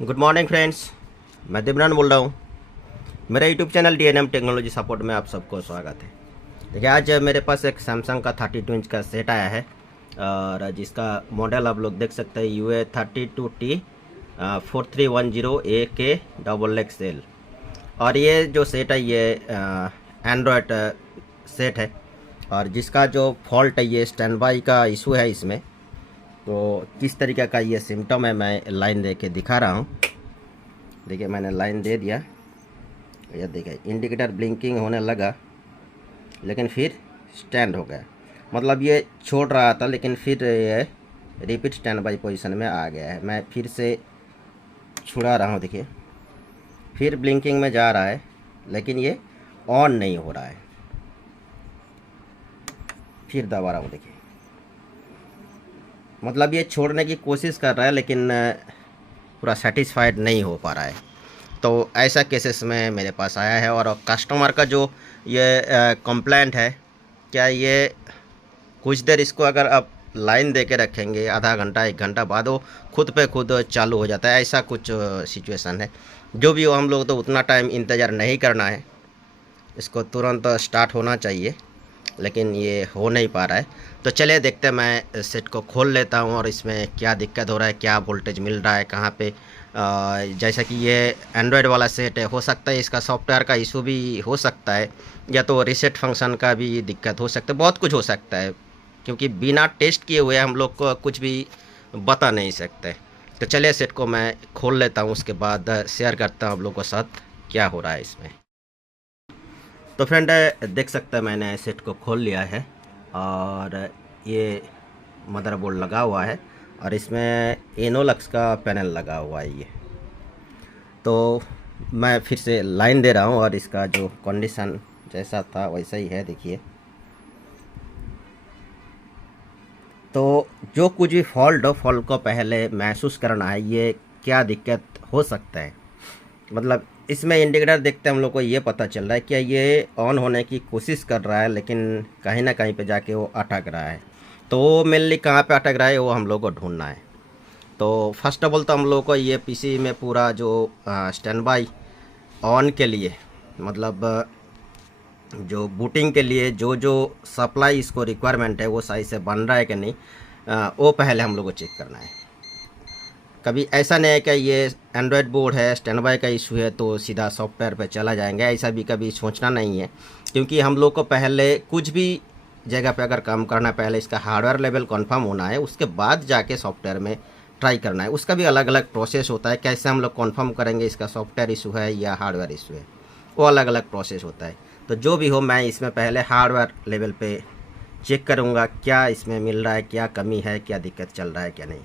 Good morning friends, मैं दिमरान बोल रहा हूँ। मेरा YouTube channel DNM technology support में आप सबको स्वागत है। देखिए, आज मेरे पास एक सैमसंग का 32 इंच का सेट आया है और जिसका मॉडल आप लोग देख सकते हैं UA32T 4310AK XXL। और ये जो सेट है ये एंड्रॉयड सेट है और जिसका जो फॉल्ट है ये स्टैंड बाई का इशू है इसमें। तो किस तरीके का ये सिम्टम है मैं लाइन दे के दिखा रहा हूँ। देखिए, मैंने लाइन दे दिया, ये देखिए इंडिकेटर ब्लिंकिंग होने लगा लेकिन फिर स्टैंड हो गया। मतलब ये छोड़ रहा था लेकिन फिर ये रिपीट स्टैंड बाई पोजीशन में आ गया है। मैं फिर से छुड़ा रहा हूँ, देखिए फिर ब्लिंकिंग में जा रहा है लेकिन ये ऑन नहीं हो रहा है। फिर दबा रहा हूँ, देखिए मतलब ये छोड़ने की कोशिश कर रहा है लेकिन पूरा सेटिस्फाइड नहीं हो पा रहा है। तो ऐसा केसेस में मेरे पास आया है और कस्टमर का जो ये कंप्लेंट है, क्या ये कुछ देर इसको अगर आप लाइन दे के रखेंगे आधा घंटा 1 घंटा बाद वो खुद पे खुद चालू हो जाता है, ऐसा कुछ सिचुएशन है। जो भी हो, हम लोग तो उतना टाइम इंतज़ार नहीं करना है, इसको तुरंत स्टार्ट होना चाहिए लेकिन ये हो नहीं पा रहा है। तो चलिए देखते हैं, मैं सेट को खोल लेता हूँ और इसमें क्या दिक्कत हो रहा है, क्या वोल्टेज मिल रहा है, कहाँ पे। जैसा कि ये एंड्रॉयड वाला सेट है, हो सकता है इसका सॉफ्टवेयर का इशू भी हो सकता है या तो रीसेट फंक्शन का भी दिक्कत हो सकता है, बहुत कुछ हो सकता है क्योंकि बिना टेस्ट किए हुए हम लोग को कुछ भी बता नहीं सकते। तो चलिए सेट को मैं खोल लेता हूँ, उसके बाद शेयर करता हूँ आप लोगों के साथ क्या हो रहा है इसमें। तो फ्रेंड, देख सकते हैं मैंने सेट को खोल लिया है और ये मदरबोर्ड लगा हुआ है और इसमें इनोलक्स का पैनल लगा हुआ है ये। तो मैं फिर से लाइन दे रहा हूँ और इसका जो कंडीशन जैसा था वैसा ही है, देखिए। तो जो कुछ भी फॉल्ट हो, फॉल्ट को पहले महसूस करना है, ये क्या दिक्कत हो सकता है। मतलब इसमें इंडिकेटर देखते हम लोग को ये पता चल रहा है कि ये ऑन होने की कोशिश कर रहा है लेकिन कहीं ना कहीं पे जाके वो अटक रहा है। तो वो मेनली कहाँ पे अटक रहा है वो हम लोग को ढूंढना है। तो फर्स्ट ऑफ ऑल तो हम लोग को ये पीसी में पूरा जो स्टैंड बाई ऑन के लिए, मतलब जो बूटिंग के लिए जो जो सप्लाई इसको रिक्वायरमेंट है वो सही से बन रहा है कि नहीं, वो पहले हम लोग को चेक करना है। कभी ऐसा नहीं है कि ये एंड्रॉयड बोर्ड है, स्टैंड बाई का इशू है तो सीधा सॉफ्टवेयर पे चला जाएंगे, ऐसा भी कभी सोचना नहीं है। क्योंकि हम लोग को पहले कुछ भी जगह पे अगर काम करना है, पहले इसका हार्डवेयर लेवल कंफर्म होना है, उसके बाद जाके सॉफ्टवेयर में ट्राई करना है। उसका भी अलग अलग प्रोसेस होता है, कैसे हम लोग कंफर्म करेंगे इसका सॉफ्टवेयर इशू है या हार्डवेयर इशू है, वो अलग अलग प्रोसेस होता है। तो जो भी हो, मैं इसमें पहले हार्डवेयर लेवल पे चेक करूँगा क्या इसमें मिल रहा है, क्या कमी है, क्या दिक्कत चल रहा है, क्या नहीं।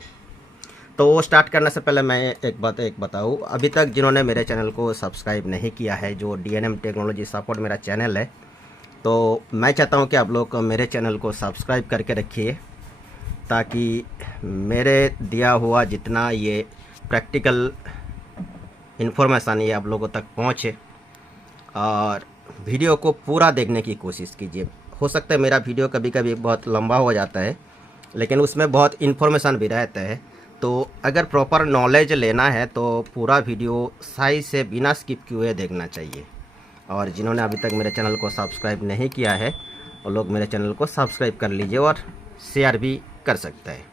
तो वो स्टार्ट करने से पहले मैं एक बताऊँ, अभी तक जिन्होंने मेरे चैनल को सब्सक्राइब नहीं किया है, जो DNM टेक्नोलॉजी सपोर्ट मेरा चैनल है, तो मैं चाहता हूँ कि आप लोग मेरे चैनल को सब्सक्राइब करके रखिए ताकि मेरे दिया हुआ जितना ये प्रैक्टिकल इन्फॉर्मेशन ये आप लोगों तक पहुँचे। और वीडियो को पूरा देखने की कोशिश कीजिए। हो सकता है मेरा वीडियो कभी कभी बहुत लंबा हो जाता है लेकिन उसमें बहुत इन्फॉर्मेशन भी रहता है। तो अगर प्रॉपर नॉलेज लेना है तो पूरा वीडियो सही से बिना स्किप किए हुए देखना चाहिए। और जिन्होंने अभी तक मेरे चैनल को सब्सक्राइब नहीं किया है वो लोग मेरे चैनल को सब्सक्राइब कर लीजिए और शेयर भी कर सकते हैं।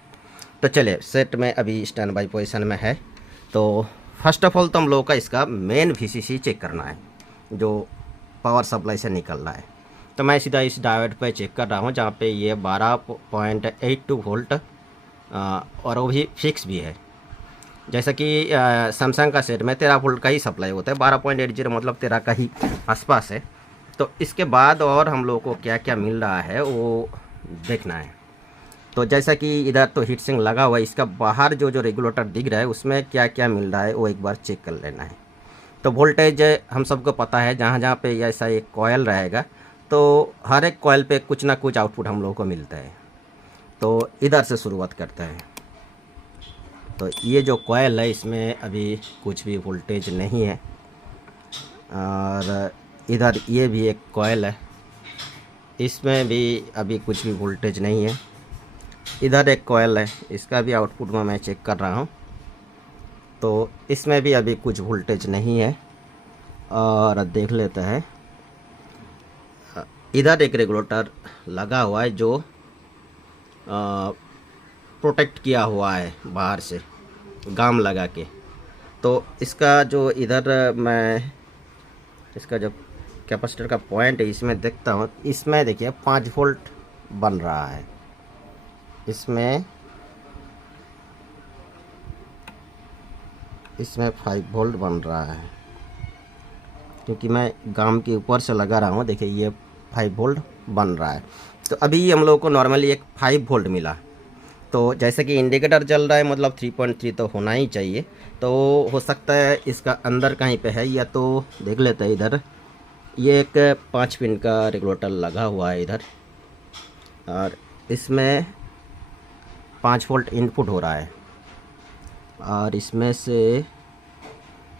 तो चलिए, सेट में अभी स्टैंड बाई पोजीशन में है। तो फर्स्ट ऑफ ऑल तो हम लोगों का इसका मेन VCC चेक करना है जो पावर सप्लाई से निकल रहा है। तो मैं सीधा इस डायोड पे चेक कर रहा हूँ जहाँ पे ये 12.82 वोल्ट और वो भी फिक्स भी है। जैसा कि सैमसंग का सेट में 13 वोल्ट का ही सप्लाई होता है, 12.80 मतलब 13 का ही आसपास है। तो इसके बाद और हम लोगों को क्या क्या मिल रहा है वो देखना है। तो जैसा कि इधर तो हीट सिंक लगा हुआ है, इसका बाहर जो जो रेगुलेटर दिख रहा है उसमें क्या क्या मिल रहा है वो एक बार चेक कर लेना है। तो वोल्टेज हम सबको पता है, जहाँ जहाँ पे ऐसा एक कॉयल रहेगा तो हर एक कॉयल पे कुछ ना कुछ आउटपुट हम लोगों को मिलता है। तो इधर से शुरुआत करते हैं। तो ये जो कॉयल है इसमें अभी कुछ भी वोल्टेज नहीं है और इधर ये भी एक कॉयल है, इसमें भी अभी कुछ भी वोल्टेज नहीं है। इधर एक कॉयल है, इसका भी आउटपुट में मैं चेक कर रहा हूँ। तो इसमें भी अभी कुछ वोल्टेज नहीं है। और देख लेते हैं, इधर एक रेगुलेटर लगा हुआ है जो प्रोटेक्ट किया हुआ है बाहर से गाम लगा के। तो इसका जो इधर मैं इसका जो कैपेसिटर का पॉइंट है इसमें देखता हूँ, इसमें देखिए 5 वोल्ट बन रहा है। इसमें 5 वोल्ट बन रहा है, क्योंकि मैं गाम के ऊपर से लगा रहा हूँ। देखिए ये 5 वोल्ट बन रहा है। तो अभी हम लोग को नॉर्मली एक 5 वोल्ट मिला। तो जैसे कि इंडिकेटर जल रहा है, मतलब 3.3 तो होना ही चाहिए। तो हो सकता है इसका अंदर कहीं पे है, या तो देख लेते हैं इधर। ये एक 5 पिन का रेगुलेटर लगा हुआ है इधर, और इसमें 5 वोल्ट इनपुट हो रहा है, और इसमें से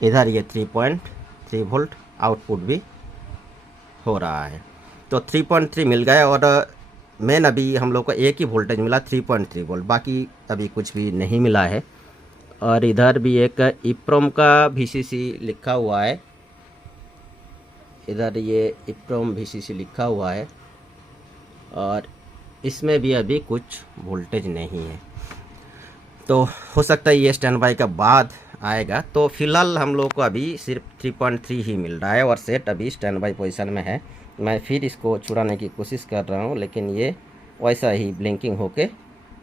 इधर ये 3.3 वोल्ट आउटपुट भी हो रहा है। तो 3.3 मिल गया, और मेन अभी हम लोग को एक ही वोल्टेज मिला 3.3 वोल्ट, बाकी अभी कुछ भी नहीं मिला है। और इधर भी एक इप्रोम का VCC लिखा हुआ है, इधर ये इप्रोम VCC लिखा हुआ है, और इसमें भी अभी कुछ वोल्टेज नहीं है। तो हो सकता है ये स्टैंड बाई का बाद आएगा। तो फिलहाल हम लोग को अभी सिर्फ 3.3 ही मिल रहा है, और सेट अभी स्टैंड बाई पोजीशन में है। मैं फिर इसको छुड़ाने की कोशिश कर रहा हूँ, लेकिन ये वैसा ही ब्लिंकिंग होके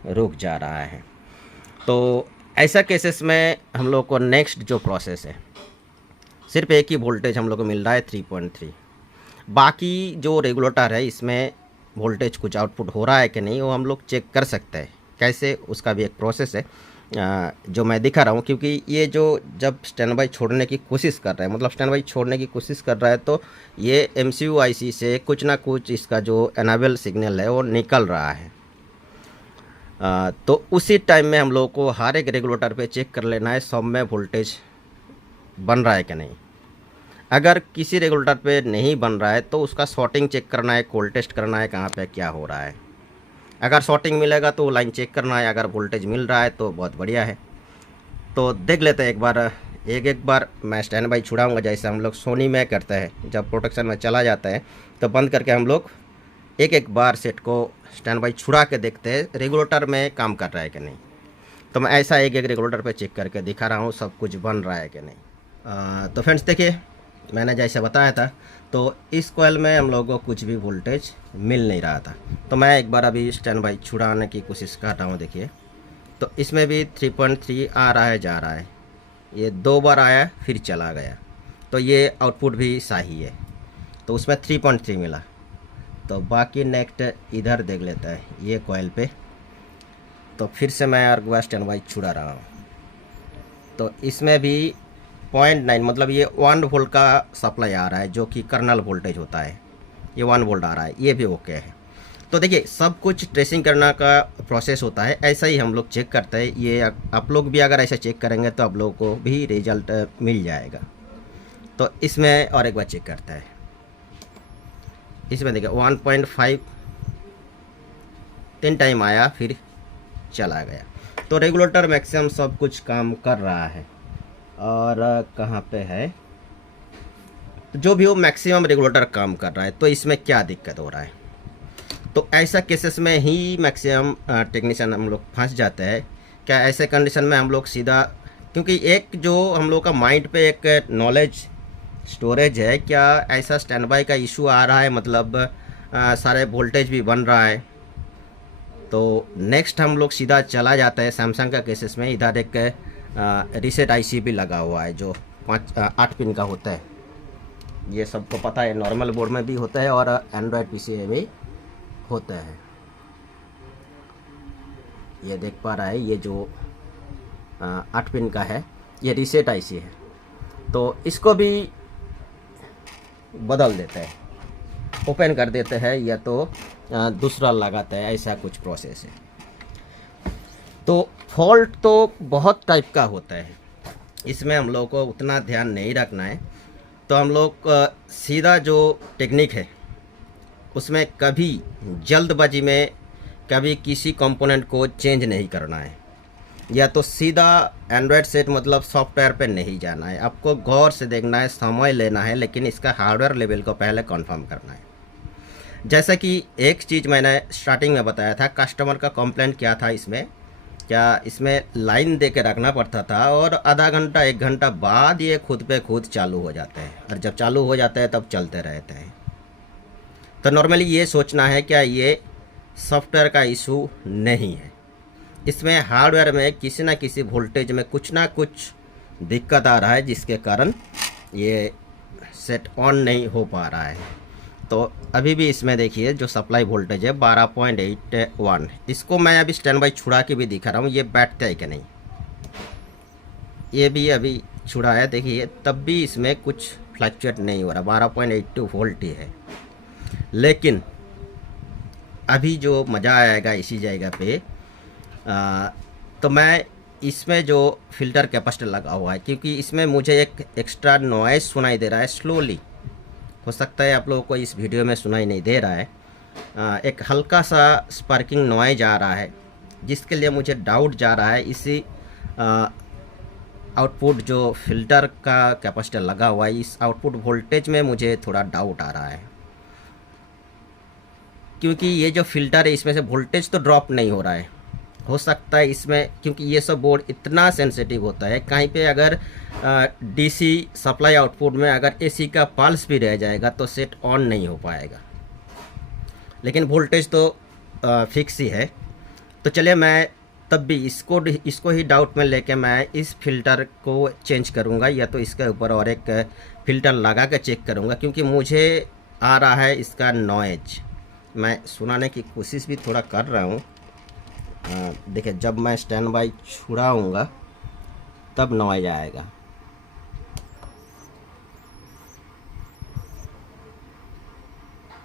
रुक जा रहा है। तो ऐसा केसेस में हम लोग को नेक्स्ट जो प्रोसेस है, सिर्फ एक ही वोल्टेज हम लोग को मिल रहा है 3.3। बाकी जो रेगुलेटर है इसमें वोल्टेज कुछ आउटपुट हो रहा है कि नहीं, वो हम लोग चेक कर सकते हैं। कैसे, उसका भी एक प्रोसेस है जो मैं दिखा रहा हूँ। क्योंकि ये जो जब स्टैंड बाई छोड़ने की कोशिश कर रहा है, मतलब स्टैंड बाई छोड़ने की कोशिश कर रहा है, तो ये MCU IC से कुछ ना कुछ इसका जो एनाबल सिग्नल है वो निकल रहा है। तो उसी टाइम में हम लोग को हर एक रेगुलेटर पे चेक कर लेना है सब में वोल्टेज बन रहा है कि नहीं। अगर किसी रेगुलेटर पे नहीं बन रहा है तो उसका शॉर्टिंग चेक करना है, कोल्ड टेस्ट करना है कहाँ पे क्या हो रहा है। अगर शॉर्टिंग मिलेगा तो लाइन चेक करना है, अगर वोल्टेज मिल रहा है तो बहुत बढ़िया है। तो देख लेते हैं एक बार मैं स्टैंड बाई छुड़ाऊँगा, जैसे हम लोग सोनी में करते हैं। जब प्रोटेक्शन में चला जाता है तो बंद करके हम लोग एक बार सेट को स्टैंड बाई छुड़ा के देखते हैं रेगुलेटर में काम कर रहा है कि नहीं। तो मैं ऐसा एक रेगुलेटर पे चेक करके दिखा रहा हूँ सब कुछ बन रहा है कि नहीं। तो फ्रेंड्स देखिए, मैंने जैसे बताया था, तो इस कॉइल में हम लोगों को कुछ भी वोल्टेज मिल नहीं रहा था। तो मैं एक बार अभी स्टैंड बाई छुड़ाने की कोशिश कर रहा हूँ। देखिए, तो इसमें भी 3.3 आ रहा है, जा रहा है। ये 2 बार आया फिर चला गया, तो ये आउटपुट भी सही है। तो उसमें 3.3 मिला। तो बाकी नेक्स्ट इधर देख लेता है ये कॉइल पे। तो फिर से मैं अर्गवा स्टैंड बाई छुड़ा रहा हूँ। तो इसमें भी 0.9, मतलब ये 1 वोल्ट का सप्लाई आ रहा है, जो कि कर्नल वोल्टेज होता है। ये 1 वोल्ट आ रहा है, ये भी ओके है। तो देखिए, सब कुछ ट्रेसिंग करना का प्रोसेस होता है, ऐसा ही हम लोग चेक करते हैं। ये आप लोग भी अगर ऐसा चेक करेंगे तो आप लोगों को भी रिजल्ट मिल जाएगा। तो इसमें और एक बार चेक करता है। इसमें देखिए 1.5 3 टाइम आया फिर चला गया। तो रेगुलेटर मैक्सिमम सब कुछ काम कर रहा है। और कहाँ पे है, जो भी हो मैक्सिमम रेगुलेटर काम कर रहा है। तो इसमें क्या दिक्कत हो रहा है, तो ऐसा केसेस में ही मैक्सिमम टेक्नीशियन हम लोग फंस जाते हैं। क्या ऐसे कंडीशन में हम लोग सीधा, क्योंकि एक जो हम लोग का माइंड पे एक नॉलेज स्टोरेज है, क्या ऐसा स्टैंड बाई का इशू आ रहा है, मतलब सारे वोल्टेज भी बन रहा है। तो नेक्स्ट हम लोग सीधा चला जाता है सैमसंग का केसेस में। इधर एक रीसेट IC भी लगा हुआ है जो 8 पिन का होता है। ये सबको पता है, नॉर्मल बोर्ड में भी होता है और एंड्रॉयड PC में भी होता है। ये देख पा रहा है, ये जो 8 पिन का है ये रीसेट IC है। तो इसको भी बदल देते हैं, ओपन कर देते हैं, या तो दूसरा लगाते हैं, ऐसा कुछ प्रोसेस है। तो फॉल्ट तो बहुत टाइप का होता है, इसमें हम लोग को उतना ध्यान नहीं रखना है। तो हम लोग सीधा जो टेक्निक है उसमें कभी जल्दबाजी में कभी किसी कंपोनेंट को चेंज नहीं करना है। या तो सीधा एंड्रॉयड सेट मतलब सॉफ्टवेयर पे नहीं जाना है, आपको गौर से देखना है, समय लेना है, लेकिन इसका हार्डवेयर लेवल को पहले कंफर्म करना है। जैसा कि एक चीज़ मैंने स्टार्टिंग में बताया था, कस्टमर का कंप्लेंट क्या था इसमें, क्या इसमें लाइन दे के रखना पड़ता था और आधा घंटा 1 घंटा बाद ये खुद पे खुद चालू हो जाते हैं, और जब चालू हो जाते हैं तब चलते रहते हैं। तो नॉर्मली ये सोचना है क्या ये सॉफ्टवेयर का इशू नहीं है, इसमें हार्डवेयर में किसी ना किसी वोल्टेज में कुछ ना कुछ दिक्कत आ रहा है, जिसके कारण ये सेट ऑन नहीं हो पा रहा है। तो अभी भी इसमें देखिए जो सप्लाई वोल्टेज है 12.81, इसको मैं अभी स्टैंड बाई छुड़ा के भी दिखा रहा हूँ, ये बैठता है कि नहीं। ये भी अभी छुड़ा है, देखिए तब भी इसमें कुछ फ्लक्चुएट नहीं हो रहा, 12.82 वोल्ट ही है। लेकिन अभी जो मज़ा आएगा इसी जगह पे तो मैं इसमें जो फ़िल्टर कैपेसिटर लगा हुआ है, क्योंकि इसमें मुझे एक एक्स्ट्रा नॉइज़ सुनाई दे रहा है स्लोली, हो सकता है आप लोगों को इस वीडियो में सुनाई नहीं दे रहा है, एक हल्का सा स्पार्किंग नॉइज आ रहा है, जिसके लिए मुझे डाउट जा रहा है इसी आउटपुट जो फ़िल्टर का कैपेसिटर लगा हुआ है, इस आउटपुट वोल्टेज में मुझे थोड़ा डाउट आ रहा है, क्योंकि ये जो फ़िल्टर है इसमें से वोल्टेज तो ड्रॉप नहीं हो रहा है। हो सकता है इसमें, क्योंकि ये सब बोर्ड इतना सेंसिटिव होता है, कहीं पे अगर डीसी सप्लाई आउटपुट में अगर एसी का पल्स भी रह जाएगा तो सेट ऑन नहीं हो पाएगा, लेकिन वोल्टेज तो फिक्स ही है। तो चलिए मैं तब भी इसको ही डाउट में लेके मैं इस फिल्टर को चेंज करूँगा, या तो इसके ऊपर और एक फ़िल्टर लगा के चेक करूँगा, क्योंकि मुझे आ रहा है इसका नॉइज। मैं सुनाने की कोशिश भी थोड़ा कर रहा हूँ, देखिए जब मैं स्टैंड बाई छुड़ाऊँगा तब नॉइज आएगा।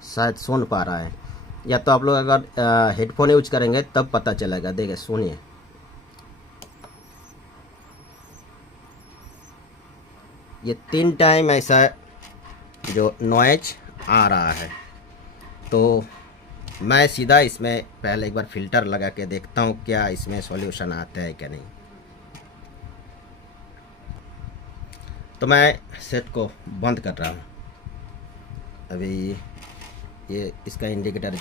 शायद सुन पा रहा है, या तो आप लोग अगर हेडफोन यूज करेंगे तब पता चलेगा। देखिए सुनिए, ये 3 टाइम ऐसा जो नॉइज आ रहा है। तो मैं सीधा इसमें पहले एक बार फ़िल्टर लगा के देखता हूँ क्या इसमें सॉल्यूशन आता है क्या नहीं। तो मैं सेट को बंद कर रहा हूँ। अभी ये इसका इंडिकेटर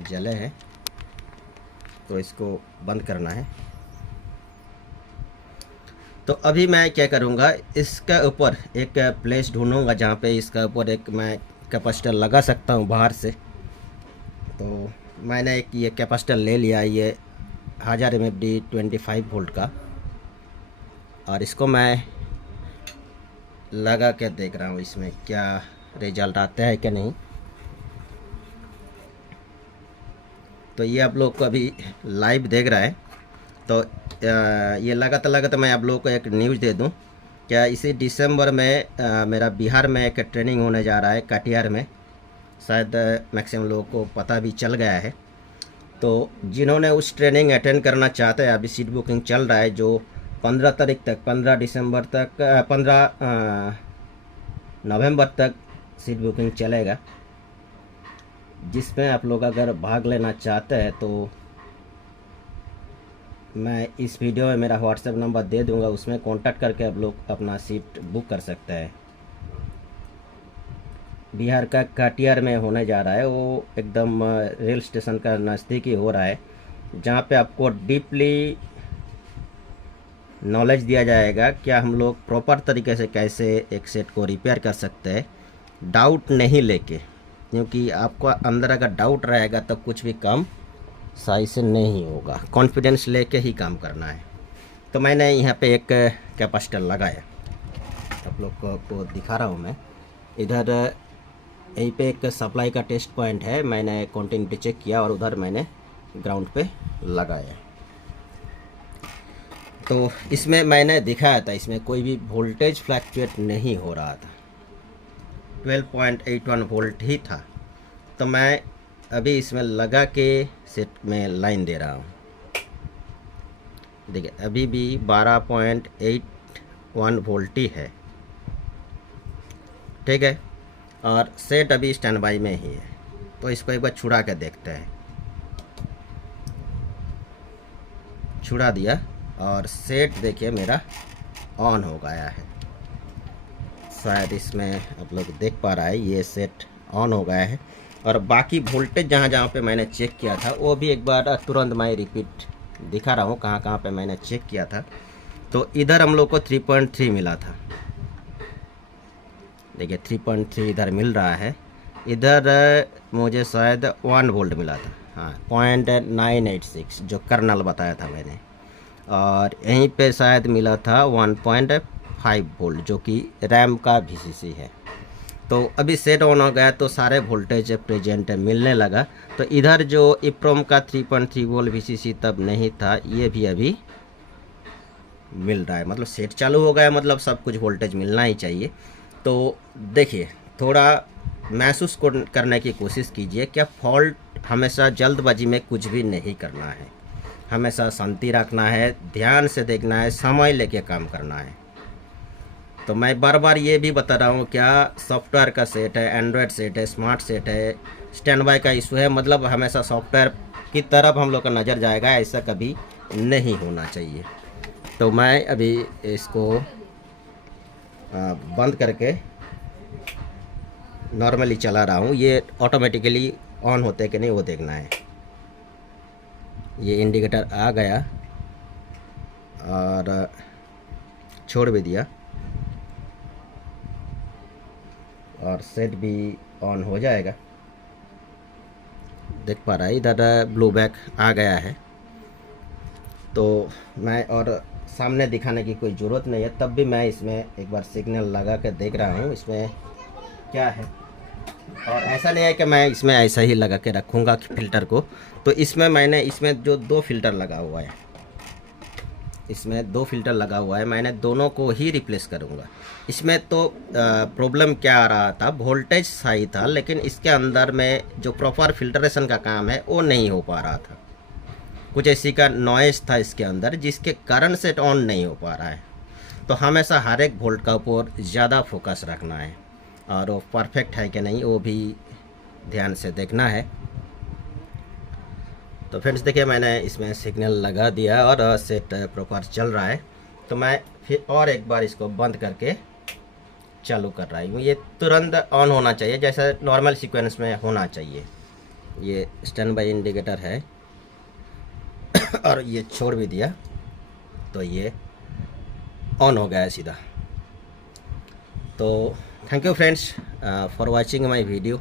जले है, तो इसको बंद करना है। तो अभी मैं क्या करूँगा, इसका ऊपर एक प्लेस ढूंढूंगा जहाँ पे इसका ऊपर एक मैं कैपेसिटर लगा सकता हूँ बाहर से। तो मैंने एक ये कैपेसिटर ले लिया, ये 1000 mFD 25 वोल्ट का, और इसको मैं लगा के देख रहा हूँ इसमें क्या रिजल्ट आता है कि नहीं। तो ये आप लोग को अभी लाइव देख रहा है। तो ये लगातार मैं आप लोगों को एक न्यूज़ दे दूं, क्या इसी दिसंबर में मेरा बिहार में एक ट्रेनिंग होने जा रहा है कटिहार में, शायद मैक्सिमम लोगों को पता भी चल गया है। तो जिन्होंने उस ट्रेनिंग अटेंड करना चाहते हैं, अभी सीट बुकिंग चल रहा है, जो 15 तारीख तक, 15 दिसंबर तक, 15 नवंबर तक सीट बुकिंग चलेगा, जिसमें आप लोग अगर भाग लेना चाहते हैं तो मैं इस वीडियो में मेरा व्हाट्सएप नंबर दे दूंगा, उसमें कांटेक्ट करके आप लोग अपना सीट बुक कर सकते हैं। बिहार का कटिहार में होने जा रहा है, वो एकदम रेल स्टेशन का नज़दीक ही हो रहा है, जहाँ पे आपको डीपली नॉलेज दिया जाएगा क्या हम लोग प्रॉपर तरीके से कैसे एक सेट को रिपेयर कर सकते हैं, डाउट नहीं लेके, क्योंकि आपको अंदर अगर डाउट रहेगा तब कुछ भी काम सही से नहीं होगा, कॉन्फिडेंस लेके ही काम करना है। तो मैंने यहाँ पे एक कैपेसिटर लगाया, आप लोग को दिखा रहा हूँ मैं। इधर यहीं पे एक सप्लाई का टेस्ट पॉइंट है, मैंने कंटिन्यूटी चेक किया और उधर मैंने ग्राउंड पे लगाया। तो इसमें मैंने दिखाया था, इसमें कोई भी वोल्टेज फ्लक्चुएट नहीं हो रहा था, 12.81 वोल्ट ही था। तो मैं अभी इसमें लगा के सेट में लाइन दे रहा हूँ, देखिए अभी भी 12.81 वोल्ट ही है, ठीक है, और सेट अभी स्टैंड बाई में ही है। तो इसको एक बार छुड़ा के देखते हैं, छुड़ा दिया और सेट देखिए मेरा ऑन हो गया है। शायद इसमें आप लोग देख पा रहा है, ये सेट ऑन हो गया है। और बाकी वोल्टेज जहाँ जहाँ पे मैंने चेक किया था वो भी एक बार तुरंत मैं रिपीट दिखा रहा हूँ कहाँ कहाँ पे मैंने चेक किया था। तो इधर हम लोग को 3.3 मिला था, देखिए 3.3 इधर मिल रहा है। इधर मुझे शायद 1 वोल्ट मिला था, हाँ 0.986 जो कर्नल बताया था मैंने। और यहीं पे शायद मिला था 1.5 वोल्ट जो कि रैम का VCC है। तो अभी सेट ऑन हो गया तो सारे वोल्टेज प्रेजेंट मिलने लगा। तो इधर जो इप्रोम का 3.3 वोल्ट VCC तब नहीं था, ये भी अभी मिल रहा है। मतलब सेट चालू हो गया, मतलब सब कुछ वोल्टेज मिलना ही चाहिए। तो देखिए थोड़ा महसूस करने की कोशिश कीजिए, क्या फॉल्ट हमेशा जल्दबाजी में कुछ भी नहीं करना है, हमेशा शांति रखना है, ध्यान से देखना है, समय लेके काम करना है। तो मैं बार बार ये भी बता रहा हूँ, क्या सॉफ्टवेयर का सेट है, एंड्रॉयड सेट है, स्मार्ट सेट है, स्टैंड बाय का इशू है, मतलब हमेशा सॉफ्टवेयर की तरफ हम लोग का नज़र जाएगा, ऐसा कभी नहीं होना चाहिए। तो मैं अभी इसको बंद करके नॉर्मली चला रहा हूँ। ये ऑटोमेटिकली ऑन होते कि नहीं वो देखना है। ये इंडिकेटर आ गया और छोड़ भी दिया और सेट भी ऑन हो जाएगा। देख पा रहा है इधर ब्लू बैक आ गया है। तो मैं और सामने दिखाने की कोई ज़रूरत नहीं है, तब भी मैं इसमें एक बार सिग्नल लगा कर देख रहा हूँ इसमें क्या है। और ऐसा नहीं है कि मैं इसमें ऐसा ही लगा के रखूँगा फ़िल्टर को। तो इसमें मैंने इसमें जो 2 फ़िल्टर लगा हुआ है, इसमें 2 फ़िल्टर लगा हुआ है, मैंने दोनों को ही रिप्लेस करूँगा। इसमें तो प्रॉब्लम क्या आ रहा था, वोल्टेज सही था लेकिन इसके अंदर में जो प्रॉपर फिल्टरेशन का काम है वो नहीं हो पा रहा था। कुछ ऐसी का नॉइज़ था इसके अंदर जिसके कारण सेट ऑन नहीं हो पा रहा है। तो हमेशा हर एक वोल्ट का ऊपर ज़्यादा फोकस रखना है और वो परफेक्ट है कि नहीं वो भी ध्यान से देखना है। तो फ्रेंड्स देखिए मैंने इसमें सिग्नल लगा दिया और सेट प्रॉपर चल रहा है। तो मैं फिर और एक बार इसको बंद करके चालू कर रहा हूँ। ये तुरंत ऑन होना चाहिए जैसा नॉर्मल सीक्वेंस में होना चाहिए। ये स्टैंड बाय इंडिकेटर है और ये छोड़ भी दिया तो ये ऑन हो गया सीधा। तो thank you friends for watching my video.